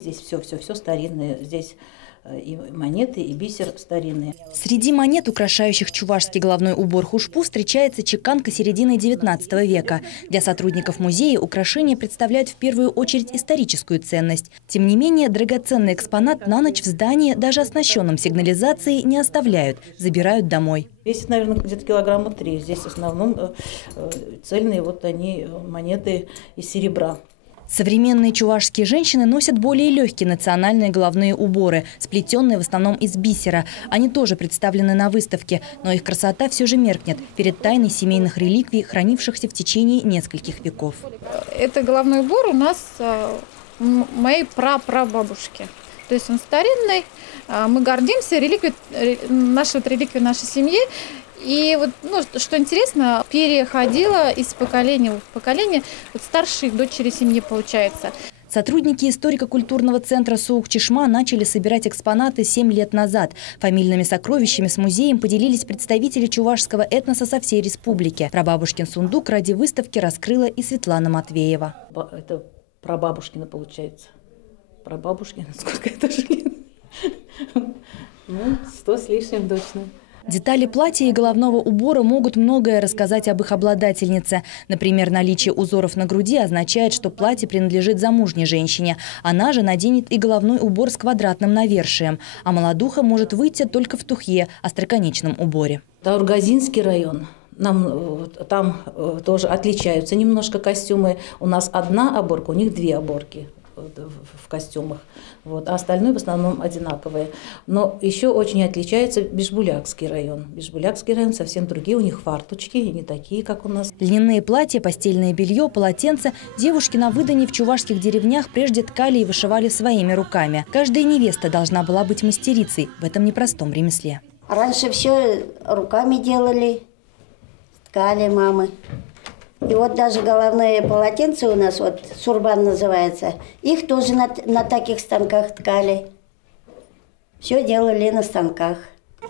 Здесь все старинное. Здесь и монеты, и бисер старинные. Среди монет, украшающих чувашский головной убор хушпу, встречается чеканка середины XIX века. Для сотрудников музея украшения представляют в первую очередь историческую ценность. Тем не менее, драгоценный экспонат на ночь в здании, даже оснащенном сигнализацией, не оставляют, забирают домой. Весит, наверное, где-то килограмма 3. Здесь в основном цельные они монеты из серебра. Современные чувашские женщины носят более легкие национальные головные уборы, сплетенные в основном из бисера. Они тоже представлены на выставке, но их красота все же меркнет перед тайной семейных реликвий, хранившихся в течение нескольких веков. Это головной убор у нас моей прапрабабушки. То есть он старинный, мы гордимся реликвией нашей семьи. И что интересно, переходила из поколения в поколение, старшие дочери семьи получается. Сотрудники историко-культурного центра Суук-Чишма начали собирать экспонаты 7 лет назад. Фамильными сокровищами с музеем поделились представители чувашского этноса со всей республики. Прабабушкин сундук ради выставки раскрыла и Светлана Матвеева. Это прабабушкина получается. Прабабушкина, сколько это лет? 100 с лишним точно. Детали платья и головного убора могут многое рассказать об их обладательнице. Например, наличие узоров на груди означает, что платье принадлежит замужней женщине. Она же наденет и головной убор с квадратным навершием. А молодуха может выйти только в тухье, остроконечном уборе. Таургазинский район. Там тоже отличаются немножко костюмы. У нас одна оборка, у них 2 оборки в костюмах, а остальное в основном одинаковые. Но еще очень отличается Бишбулякский район. Бишбулякский район совсем другие, у них фарточки, не такие, как у нас. Льняные платья, постельное белье, полотенца девушки на выданье в чувашских деревнях прежде ткали и вышивали своими руками. Каждая невеста должна была быть мастерицей в этом непростом ремесле. Раньше все руками делали, ткали мамы. И даже головные полотенца у нас, сурбан называется, их тоже на таких станках ткали. Все делали на станках.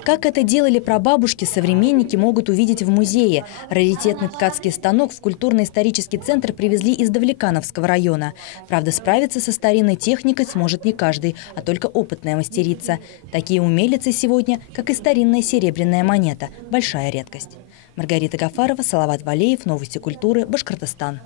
Как это делали прабабушки, современники могут увидеть в музее. Раритетный ткацкий станок в культурно-исторический центр привезли из Давлекановского района. Правда, справиться со старинной техникой сможет не каждый, а только опытная мастерица. Такие умелицы сегодня, как и старинная серебряная монета, большая редкость. Маргарита Гафарова, Салават Валеев, Новости культуры, Башкортостан.